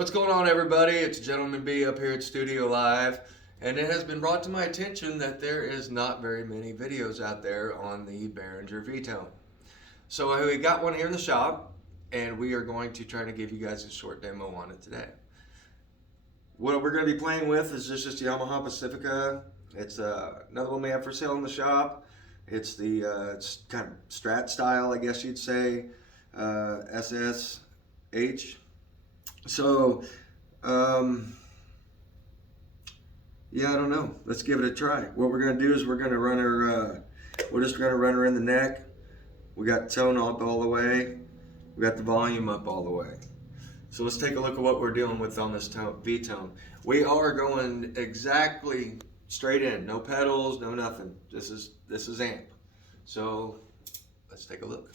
What's going on, everybody? It's Gentleman B up here at Studio Live, and it has been brought to my attention that there is not very many videos out there on the Behringer Vtone. So we got one here in the shop, and we are going to try to give you guys a short demo on it today. What we're going to be playing with is just Yamaha Pacifica. It's another one we have for sale in the shop. It's the it's kind of Strat style, I guess you'd say, SSH. So, yeah, I don't know. Let's give it a try. What we're going to do is we're just going to run her in the neck. We got tone up all the way. We got the volume up all the way. So let's take a look at what we're dealing with on this Vtone. We are going exactly straight in. No pedals, no nothing. This is amp. So let's take a look.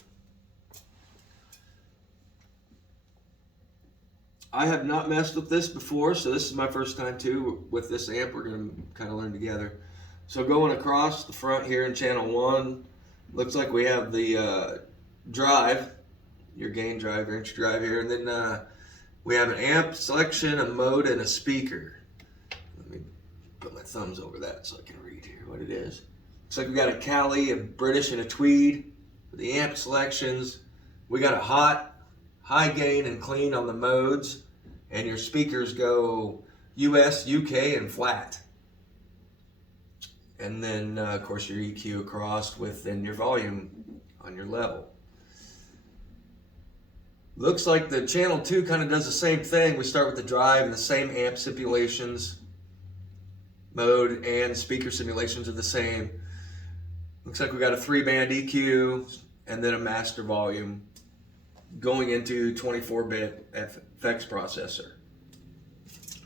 I have not messed with this before, so this is my first time too with this amp. We're going to kind of learn together. So going across the front here in channel 1, looks like we have the drive, your gain drive, your entry drive here, and then we have an amp selection, a mode, and a speaker. Let me put my thumbs over that so I can read here what it is. Looks like we got a Cali, a British, and a Tweed. For the amp selections, we got a hot, high gain, and clean on the modes. And your speakers go US, UK, and flat. And then, of course, your EQ across within your volume on your level. Looks like the channel 2 kind of does the same thing. We start with the drive and the same amp simulations. Mode and speaker simulations are the same. Looks like we got a 3-band EQ and then a master volume going into 24-bit effects processor.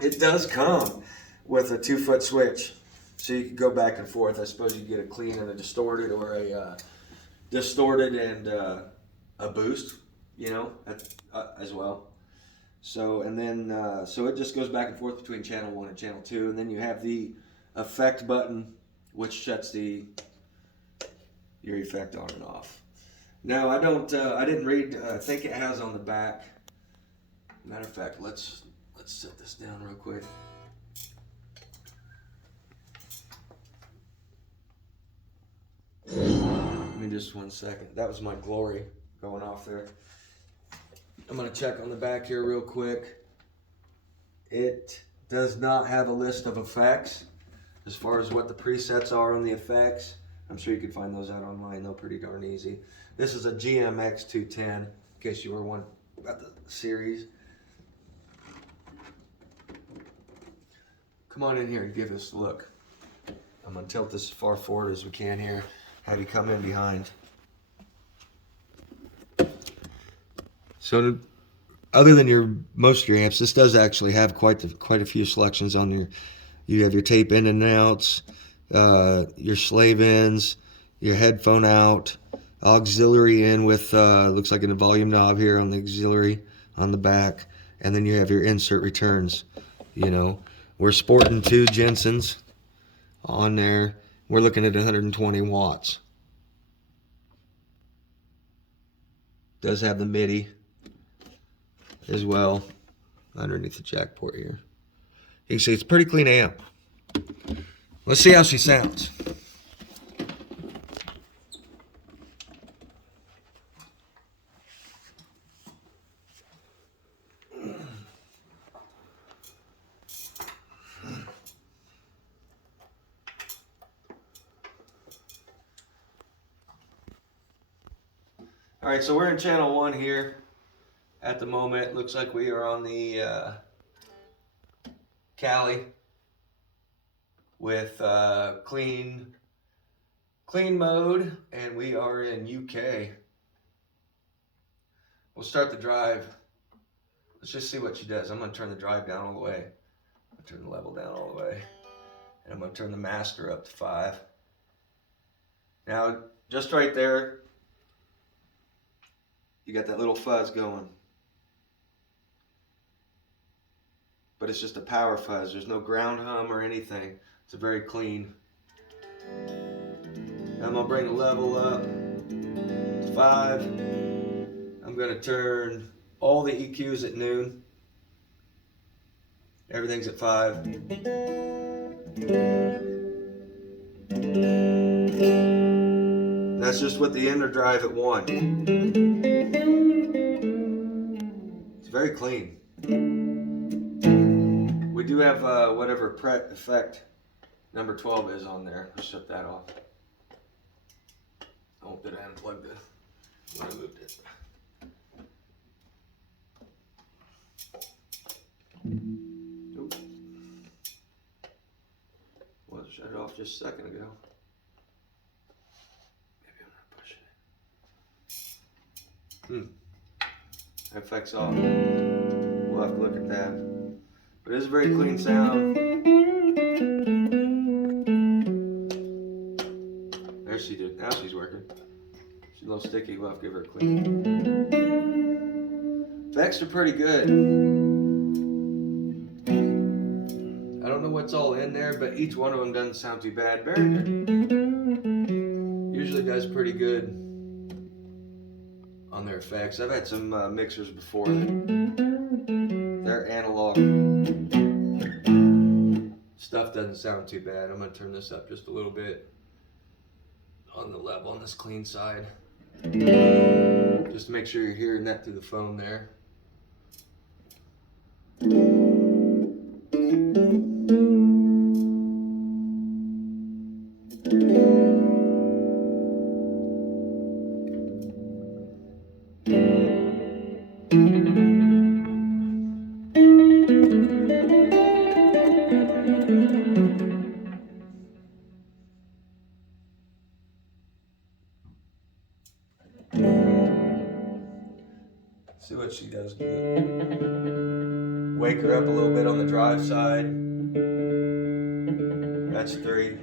It does come with a 2-foot switch, so you can go back and forth. I suppose you get a clean and a distorted, or a distorted and a boost, you know, as well. So and then so it just goes back and forth between channel 1 and channel 2, and then you have the effect button, which shuts your effect on and off. Now I didn't read. I think it has on the back. Matter of fact, let's set this down real quick. Give me just 1 second. That was my glory going off there. I'm gonna check on the back here real quick. It does not have a list of effects as far as what the presets are on the effects. I'm sure you can find those out online. They're pretty darn easy. This is a GMX212, in case you were wondering about the series. Come on in here and give us a look. I'm going to tilt this as far forward as we can here. Have you come in behind. So, other than most of your amps, this does actually have quite a few selections on your. You have your tape in and outs, your slave ins, your headphone out, auxiliary in with looks like a volume knob here on the auxiliary on the back, and then you have your insert returns. You know, we're sporting 2 Jensens on there. We're looking at 120 watts. Does have the MIDI as well underneath the jack port here. You can see it's a pretty clean amp. Let's see how she sounds. All right, so we're in channel 1 here at the moment. Looks like we are on the Cali with clean mode, and we are in UK. We'll start the drive. Let's just see what she does. I'm going to turn the drive down all the way. I'll turn the level down all the way. And I'm going to turn the master up to 5. Now, just right there, you got that little fuzz going. But it's just a power fuzz. There's no ground hum or anything. It's a very clean. Now I'm going to bring the level up to 5. I'm going to turn all the EQs at noon. Everything's at 5. That's just with the inner drive at 1. It's very clean. We do have whatever Pret effect number 12 is on there. Let's shut that off. Oh, did I unplug the when I moved it? Oops. Well, I shut it off just a second ago. Maybe I'm not pushing it. FX off. We'll have to look at that. But it's a very clean sound. There she did. Now she's working. She's a little sticky. We'll have to give her a clean. Effects are pretty good. I don't know what's all in there, but each one of them doesn't sound too bad. Behringer usually does pretty good on their effects. I've had some mixers before that their analog stuff doesn't sound too bad. I'm going to turn this up just a little bit on the level on this clean side. Just to make sure you're hearing that through the phone there. See what she does with it. Wake her up a little bit on the drive side. That's 3.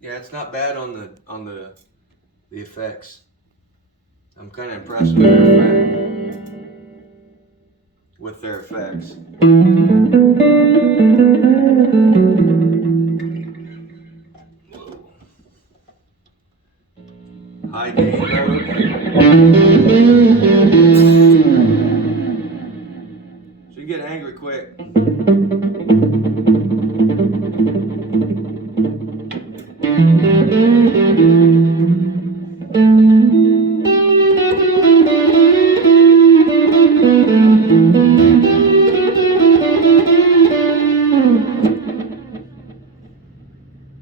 Yeah, it's not bad on the effects. I'm kind of impressed with their effects. High gain mode. So you get angry quick.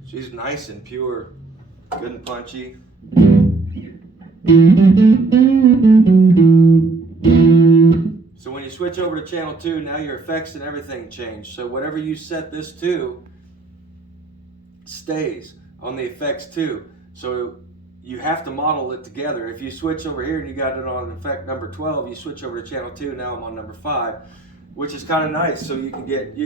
She's nice and pure, good and punchy. So when you switch over to channel 2, now your effects and everything change. So whatever you set this to stays on the effects too. So you have to model it together. If you switch over here and you got it on effect number 12, you switch over to channel 2, now I'm on number 5, which is kind of nice. So you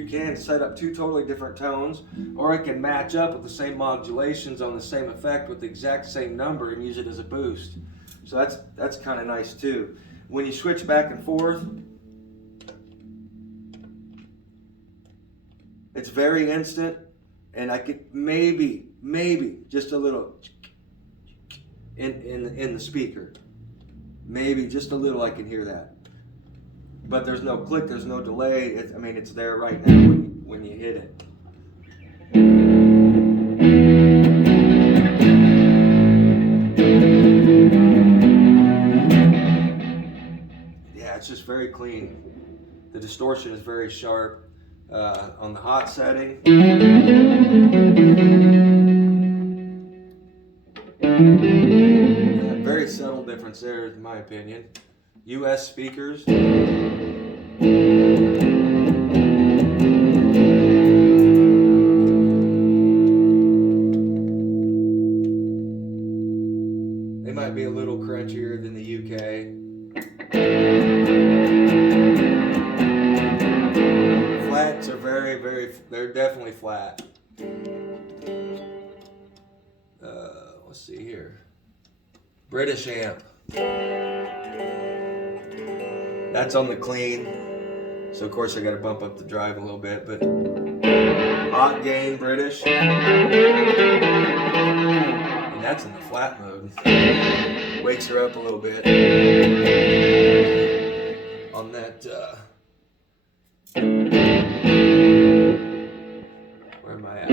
can set up 2 totally different tones, or it can match up with the same modulations on the same effect with the exact same number and use it as a boost. So that's kind of nice too. When you switch back and forth, it's very instant, and I could maybe just a little in the speaker. Maybe just a little I can hear that. But there's no click, there's no delay. It's there right now when you hit it. Yeah, it's just very clean. The distortion is very sharp on the hot setting. Very subtle difference there, in my opinion. US speakers. They might be a little crunchier than the UK. Flats are they're definitely flat. Let's see here. British amp. That's on the clean. So of course I got to bump up the drive a little bit, but hot gain British. And That's in the flat mode. Wakes her up a little bit. On that, where am I at?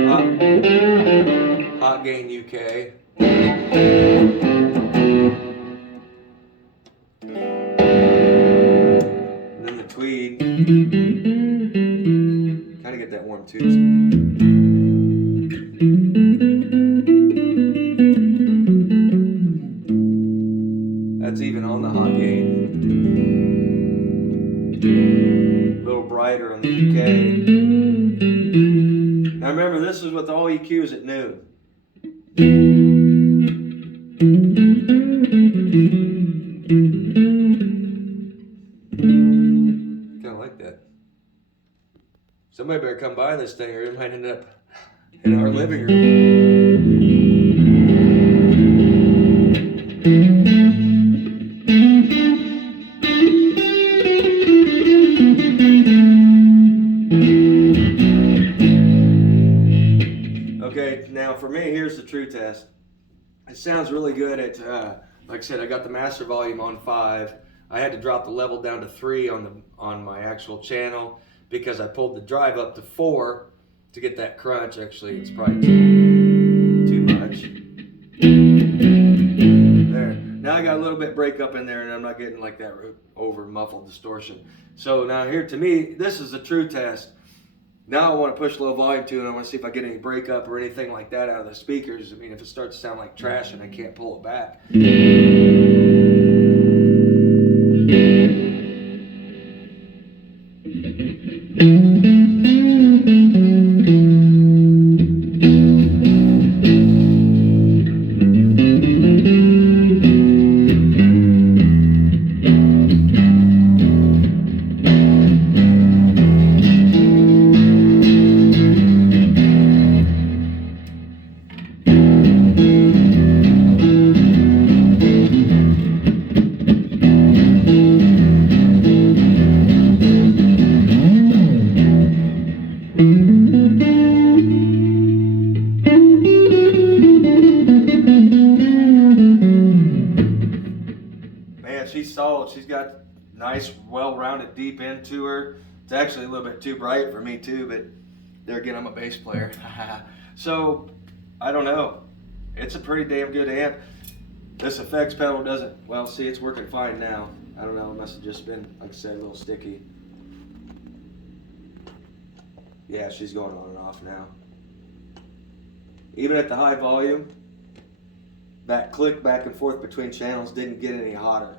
Hot gain UK. And then the tweed. Kind of get that warm tubes. That's even on the hot gain. A little brighter on the UK. Now remember, this is with all EQs at noon. Kind of like that. Somebody better come by this thing or it might end up in our living room. Okay, now for me, here's the true test. It sounds really good at, like I said, I got the master volume on 5. I had to drop the level down to 3 on my actual channel because I pulled the drive up to 4 to get that crunch. Actually, it's probably too much. There. Now I got a little bit break up in there and I'm not getting like that over muffled distortion. So now here, to me, this is a true test. Now I want to push low volume to it, and I want to see if I get any breakup or anything like that out of the speakers. I mean, if it starts to sound like trash and I can't pull it back. She's solid. She's got nice, well-rounded deep end to her. It's actually a little bit too bright for me too, but there again, I'm a bass player. So, I don't know. It's a pretty damn good amp. This effects pedal doesn't, well, see, it's working fine now. I don't know, it must have just been, like I said, a little sticky. Yeah, she's going on and off now. Even at the high volume, that click back and forth between channels didn't get any hotter.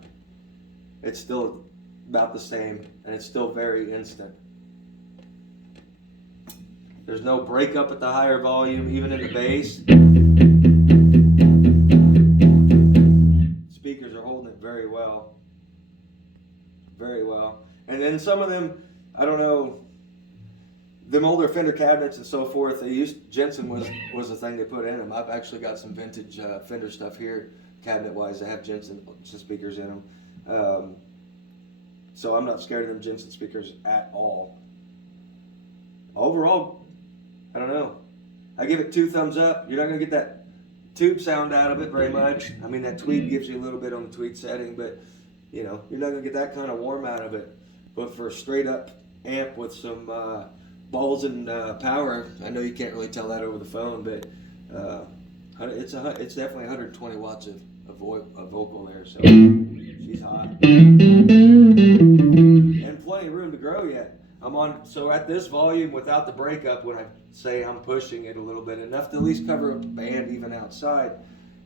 It's still about the same, and it's still very instant. There's no breakup at the higher volume, even in the bass. Speakers are holding it very well. Very well. And then some of them, I don't know, them older Fender cabinets and so forth, they used, Jensen was the thing they put in them. I've actually got some vintage Fender stuff here, cabinet-wise, that have Jensen speakers in them. So I'm not scared of them Jensen speakers at all. Overall, I don't know. I give it 2 thumbs up. You're not going to get that tube sound out of it very much. I mean, that tweed gives you a little bit on the tweed setting, but you know, you're not going to get that kind of warm out of it. But for a straight up amp with some balls and power, I know you can't really tell that over the phone, but it's definitely 120 watts of vocal there, so she's hot. And plenty of room to grow yet. I'm on, so at this volume without the breakup, when I say I'm pushing it a little bit, enough to at least cover up the band even outside,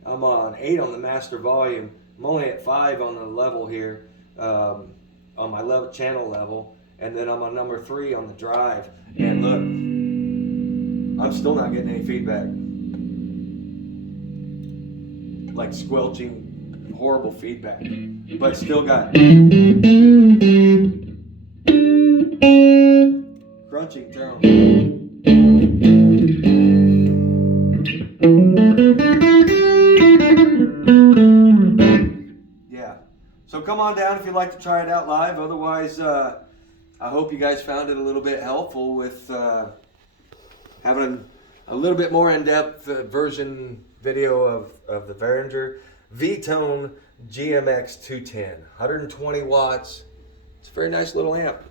I'm on 8 on the master volume. I'm only at 5 on the level here, on my level channel level, and then I'm on number 3 on the drive. And look, I'm still not getting any feedback. Like squelching, horrible feedback, but still got crunching tone. Yeah, so come on down if you'd like to try it out live. Otherwise, I hope you guys found it a little bit helpful with having a little bit more in-depth version video of the Behringer Vtone GMX210, 120 watts. It's a very nice little amp.